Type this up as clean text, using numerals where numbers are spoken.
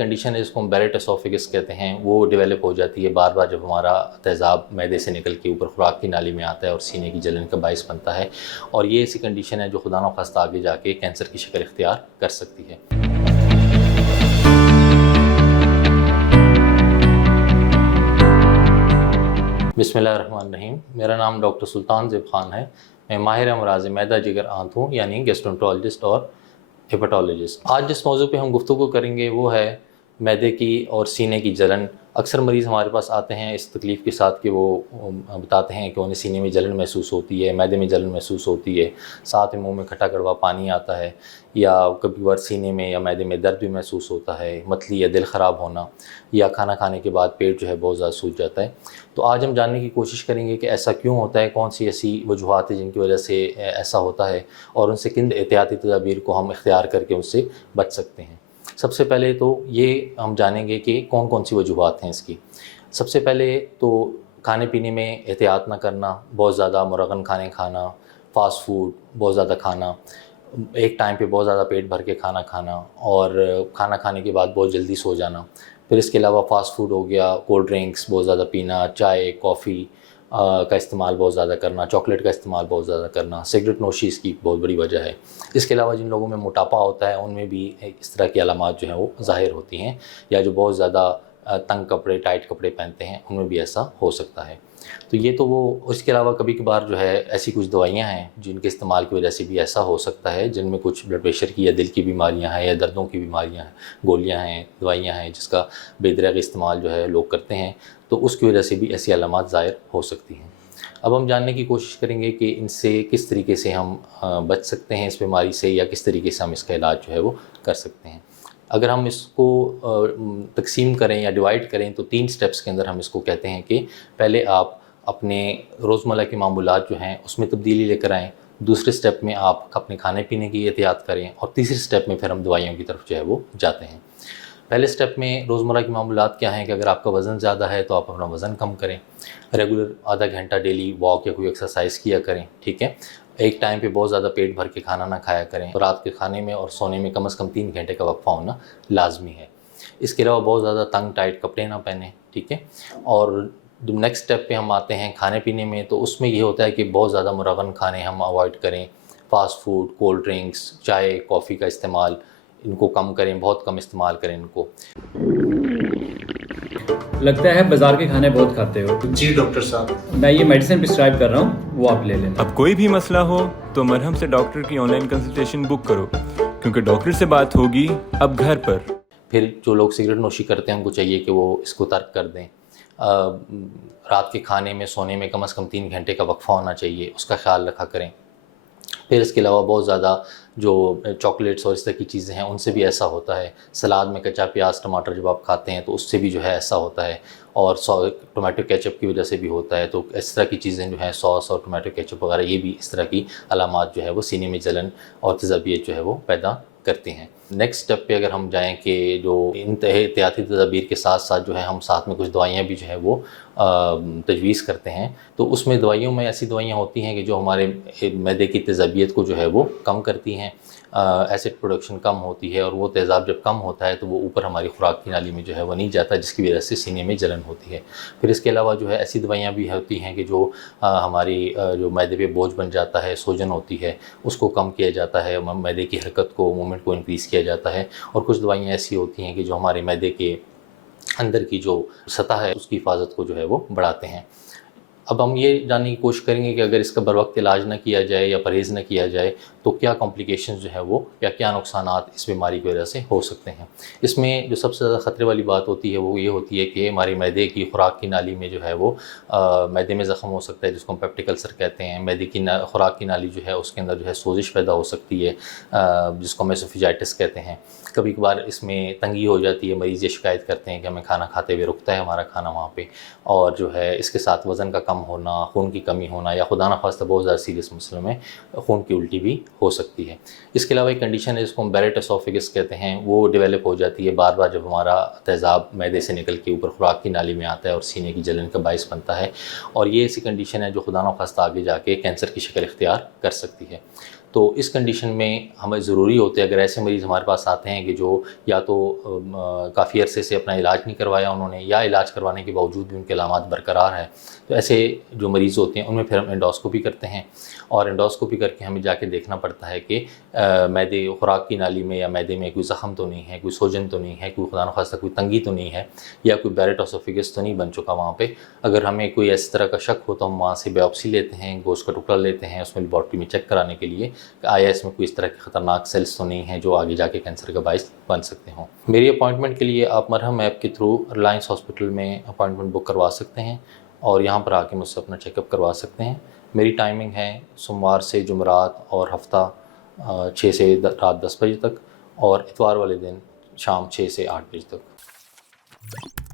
Condition ہے جس کو ہم بیرٹ اسوفیگس کہتے ہیں، وہ ڈیولپ ہو جاتی ہے بار بار جب ہمارا تیزاب معدے سے نکل کے اوپر خوراک کی نالی میں آتا ہے اور سینے کی جلن کا باعث بنتا ہے، اور یہ ایسی کنڈیشن ہے جو خدا نخواستہ آگے جا کے کینسر کی شکل اختیار کر سکتی ہے۔ بسم اللہ الرحمن الرحیم۔ میرا نام ڈاکٹر سلطان زیب خان ہے۔ میں ماہر امراض معدہ جگر آنت ہوں، یعنی گیسٹرونٹرولوجسٹ اور ہیپاٹالوجسٹ۔ آج جس موضوع پہ ہم گفتگو کریں گے وہ ہے معدے کی اور سینے کی جلن۔ اکثر مریض ہمارے پاس آتے ہیں اس تکلیف کے ساتھ کہ وہ بتاتے ہیں کہ انہیں سینے میں جلن محسوس ہوتی ہے، معدے میں جلن محسوس ہوتی ہے، ساتھ میں منہ میں کھٹا کڑوا پانی آتا ہے، یا کبھی بار سینے میں یا معدے میں درد بھی محسوس ہوتا ہے، متلی یا دل خراب ہونا، یا کھانا کھانے کے بعد پیٹ جو ہے بہت زیادہ سوج جاتا ہے۔ تو آج ہم جاننے کی کوشش کریں گے کہ ایسا کیوں ہوتا ہے، کون سی ایسی وجوہات ہیں جن کی وجہ سے ایسا ہوتا ہے، اور ان سے کن احتیاطی تدابیر کو ہم اختیار کر کے ان سے بچ سکتے ہیں۔ سب سے پہلے تو یہ ہم جانیں گے کہ کون کون سی وجوہات ہیں اس کی۔ سب سے پہلے تو کھانے پینے میں احتیاط نہ کرنا، بہت زیادہ مرغن کھانے کھانا، فاسٹ فوڈ بہت زیادہ کھانا، ایک ٹائم پہ بہت زیادہ پیٹ بھر کے کھانا کھانا، اور کھانا کھانے کے بعد بہت جلدی سو جانا۔ پھر اس کے علاوہ فاسٹ فوڈ ہو گیا، کولڈ ڈرنکس بہت زیادہ پینا، چائے کافی کا استعمال بہت زیادہ کرنا، چاکلیٹ کا استعمال بہت زیادہ کرنا، سگریٹ نوشی اس کی بہت بڑی وجہ ہے۔ اس کے علاوہ جن لوگوں میں موٹاپا ہوتا ہے ان میں بھی اس طرح کی علامات جو ہیں وہ ظاہر ہوتی ہیں، یا جو بہت زیادہ تنگ کپڑے ٹائٹ کپڑے پہنتے ہیں ان میں بھی ایسا ہو سکتا ہے۔ تو یہ تو وہ، اس کے علاوہ کبھی کبھار جو ہے ایسی کچھ دوائیاں ہیں جن کے استعمال کی وجہ سے بھی ایسا ہو سکتا ہے، جن میں کچھ بلڈ پریشر کی یا دل کی بیماریاں ہیں یا دردوں کی بیماریاں ہیں، گولیاں ہیں، دوائیاں ہیں جس کا بے دریغ استعمال جو ہے لوگ کرتے ہیں، تو اس کی وجہ سے بھی ایسی علامات ظاہر ہو سکتی ہیں۔ اب ہم جاننے کی کوشش کریں گے کہ ان سے کس طریقے سے ہم بچ سکتے ہیں اس بیماری سے، یا کس طریقے سے ہم اس کا علاج جو ہے وہ کر سکتے ہیں۔ اگر ہم اس کو تقسیم کریں یا ڈیوائڈ کریں تو 3 سٹیپس کے اندر ہم اس کو کہتے ہیں کہ پہلے آپ اپنے روزمرہ کے معمولات جو ہیں اس میں تبدیلی لے کر آئیں، دوسرے سٹیپ میں آپ اپنے کھانے پینے کی احتیاط کریں، اور تیسرے سٹیپ میں پھر ہم دوائیوں کی طرف جو ہے وہ جاتے ہیں۔ پہلے سٹیپ میں روزمرہ کے معمولات کیا ہیں کہ اگر آپ کا وزن زیادہ ہے تو آپ اپنا وزن کم کریں، ریگولر آدھا گھنٹہ ڈیلی واک یا کوئی ایکسرسائز کیا کریں، ٹھیک ہے۔ ایک ٹائم پہ بہت زیادہ پیٹ بھر کے کھانا نہ کھایا کریں، اور رات کے کھانے میں اور سونے میں کم از کم 3 گھنٹے کا وقفہ ہونا لازمی ہے۔ اس کے علاوہ بہت زیادہ تنگ ٹائٹ کپڑے نہ پہنیں، ٹھیک ہے۔ اور نیکسٹ سٹیپ پہ ہم آتے ہیں کھانے پینے میں، تو اس میں یہ ہوتا ہے کہ بہت زیادہ مرغن کھانے ہم اوائڈ کریں، فاسٹ فوڈ، کولڈ ڈرنکس، چائے کافی کا استعمال ان کو کم کریں، بہت کم استعمال کریں ان کو۔ لگتا ہے بازار کے کھانے بہت کھاتے ہو۔ جی ڈاکٹر صاحب، میں یہ میڈیسن پرسکرائب کر رہا ہوں، وہ آپ لے لیں۔ اب کوئی بھی مسئلہ ہو تو مرہم سے ڈاکٹر کی آن لائن کنسلٹیشن بک کرو، کیونکہ ڈاکٹر سے بات ہوگی اب گھر پر۔ پھر جو لوگ سگریٹ نوشی کرتے ہیں ان کو چاہیے کہ وہ اس کو ترک کر دیں۔ رات کے کھانے میں سونے میں کم از کم 3 گھنٹے کا وقفہ ہونا چاہیے، اس کا خیال رکھا کریں۔ پھر اس کے علاوہ بہت زیادہ جو چاکلیٹس اور اس طرح کی چیزیں ہیں ان سے بھی ایسا ہوتا ہے۔ سلاد میں کچا پیاز ٹماٹر جب آپ کھاتے ہیں تو اس سے بھی جو ہے ایسا ہوتا ہے، اور ٹومیٹو کیچپ کی وجہ سے بھی ہوتا ہے۔ تو اس طرح کی چیزیں جو ہیں، سوس اور ٹومیٹو کیچپ وغیرہ، یہ بھی اس طرح کی علامات جو ہے وہ سینے میں جلن اور تیزابیت جو ہے وہ پیدا کرتی ہیں۔ نیکسٹ سٹیپ پہ اگر ہم جائیں کہ جو احتیاطی تدابیر کے ساتھ ساتھ جو ہے ہم ساتھ میں کچھ دوائیاں بھی جو ہے وہ تجویز کرتے ہیں، تو اس میں دوائیوں میں ایسی دوائیاں ہوتی ہیں کہ جو ہمارے معدے کی تیزابیت کو جو ہے وہ کم کرتی ہیں، ایسڈ پروڈکشن کم ہوتی ہے، اور وہ تیزاب جب کم ہوتا ہے تو وہ اوپر ہماری خوراک کی نالی میں جو ہے وہ نہیں جاتا، جس کی وجہ سے سینے میں جلن ہوتی ہے۔ پھر اس کے علاوہ جو ہے ایسی دوائیاں بھی ہوتی ہیں کہ جو ہماری جو معدے پہ بوجھ بن جاتا ہے، سوجن ہوتی ہے، اس کو کم کیا جاتا ہے، معدے کی حرکت کو، موومنٹ کو انکریز کیا جاتا ہے۔ اور کچھ دوائیاں ایسی ہوتی ہیں کہ جو ہمارے معدے کے اندر کی جو سطح ہے اس کی حفاظت کو جو ہے وہ بڑھاتے ہیں۔ اب ہم یہ جاننے کی کوشش کریں گے کہ اگر اس کا بروقت علاج نہ کیا جائے یا پرہیز نہ کیا جائے تو کیا کمپلیکیشنز جو ہے وہ، یا کیا نقصانات اس بیماری کی وجہ سے ہو سکتے ہیں۔ اس میں جو سب سے زیادہ خطرے والی بات ہوتی ہے وہ یہ ہوتی ہے کہ ہماری معدے کی خوراک کی نالی میں جو ہے وہ معدے میں زخم ہو سکتا ہے، جس کو ہم پیپٹیک السر کہتے ہیں۔ معدے کی خوراک کی نالی جو ہے اس کے اندر جو ہے سوزش پیدا ہو سکتی ہے، جس کو ہم ایسوفیجائٹس کہتے ہیں۔ کبھی کبھار اس میں تنگی ہو جاتی ہے، مریض یہ شکایت کرتے ہیں کہ ہمیں کھانا کھاتے ہوئے رکتا ہے ہمارا کھانا وہاں پہ، اور جو ہے اس کے ساتھ وزن کا کم ہونا، خون کی کمی ہونا، یا خدا نخواستہ بہت زیادہ سیریس مسئلوں میں خون کی الٹی بھی ہو سکتی ہے۔ اس کے علاوہ ایک کنڈیشن ہے جس کو ہم بیرٹ اسوفیگس کہتے ہیں، وہ ڈیولپ ہو جاتی ہے بار بار جب ہمارا تیزاب معدے سے نکل کے اوپر خوراک کی نالی میں آتا ہے اور سینے کی جلن کا باعث بنتا ہے، اور یہ ایسی کنڈیشن ہے جو خدا نخواستہ آگے جا کے کینسر کی شکل اختیار کر سکتی ہے۔ تو اس کنڈیشن میں ہمیں ضروری ہوتے ہیں، اگر ایسے مریض ہمارے پاس آتے ہیں کہ جو یا تو کافی عرصے سے اپنا علاج نہیں کروایا انہوں نے، یا علاج کروانے کے باوجود بھی ان کے علامات برقرار ہیں، تو ایسے جو مریض ہوتے ہیں ان میں پھر ہم انڈوسکوپی کرتے ہیں، اور انڈوسکوپی کر کے ہمیں جا کے دیکھنا پڑتا ہے کہ معدے خوراک کی نالی میں یا معدے میں کوئی زخم تو نہیں ہے، کوئی سوجن تو نہیں ہے، کوئی خدا نخواستہ کوئی تنگی تو نہیں ہے، یا کوئی بیرٹ اسوفیگس تو نہیں بن چکا وہاں پہ۔ اگر ہمیں کوئی اس طرح کا شک ہو تو ہم وہاں سے بیوپسی لیتے ہیں، گوشت کا ٹکڑا لیتے ہیں اس میں لیبارٹری میں چیک کرانے کے لیے کہ آیا اس میں کوئی اس طرح کے خطرناک سیلز تو نہیں ہیں جو آگے جا کے کینسر کا باعث بن سکتے ہوں۔ میری اپوائنٹمنٹ کے لیے آپ مرہم ایپ کے تھرو ریلائنس ہاسپٹل میں اپوائنٹمنٹ بک کروا سکتے ہیں، اور یہاں پر آ کے مجھ سے اپنا چیک اپ کروا سکتے ہیں۔ میری ٹائمنگ ہے سوموار سے جمعرات اور ہفتہ 6 سے رات 10 بجے تک، اور اتوار والے دن شام 6 سے 8 بجے تک۔